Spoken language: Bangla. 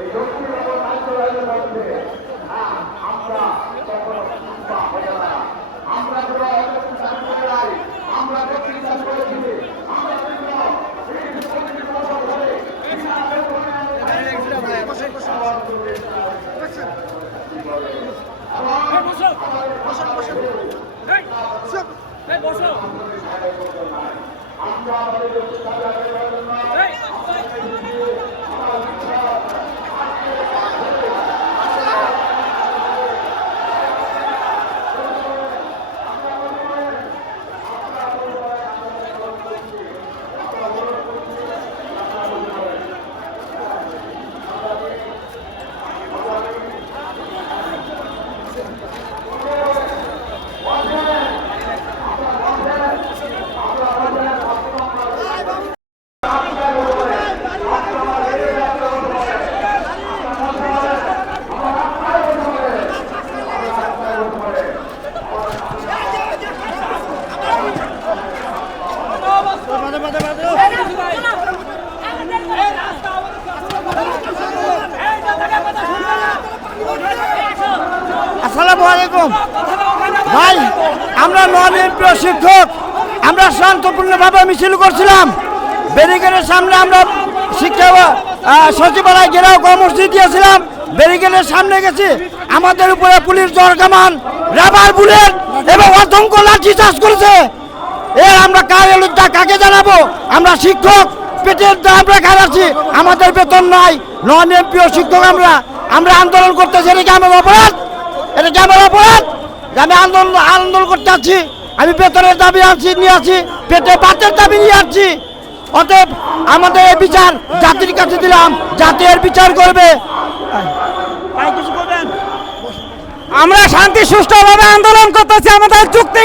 এই দক্ষিণ এবং আন্দোলনের মধ্যে আমরা কখনো চিন্তা হয়ে না আমরা কোনো চাষ করে নাই। আমরা দক্ষিণ চাষ করেছি। আমরা বসো। বসো। বসো বসো বসো আমরা আসসালামু আলাইকুম। ভাই, আমরা নন এমপিও শিক্ষক, আমরা শান্তপূর্ণভাবে মিছিল করছিলাম। ব্যারিকেডের সামনে আমরা শিক্ষা সচিবালয় ঘেরাও কর্মসূচি দিয়েছিলাম। ব্যারিকেডের সামনে গেছি। আমাদের উপরে পুলিশ জ্বর কামান রাবার বুলেট এবং অসংখ্য লাঠি চাষ করেছে। এর আমরা কার উদ্যোগ কাকে জানাব? আমরা শিক্ষক, পেটের দাম রেখা আছি আমাদের বেতন নাই। নন এমপিও শিক্ষক আমরা আমরা আন্দোলন করতেছি এটা কি আমার এটা কি আমার অপরাধ আমি আন্দোলন আন্দোলন করতে আছি আমি বেতনের দাবি আছি নিয়ে আছি পেটে পাতের দাবি নিয়ে আসছি অতএব আমাদের এই বিচার জাতির কাছে দিলাম জাতি এর বিচার করবে। আমরা শান্তি সুষ্ঠুভাবে আন্দোলন করতেছি আমাদের চুক্তি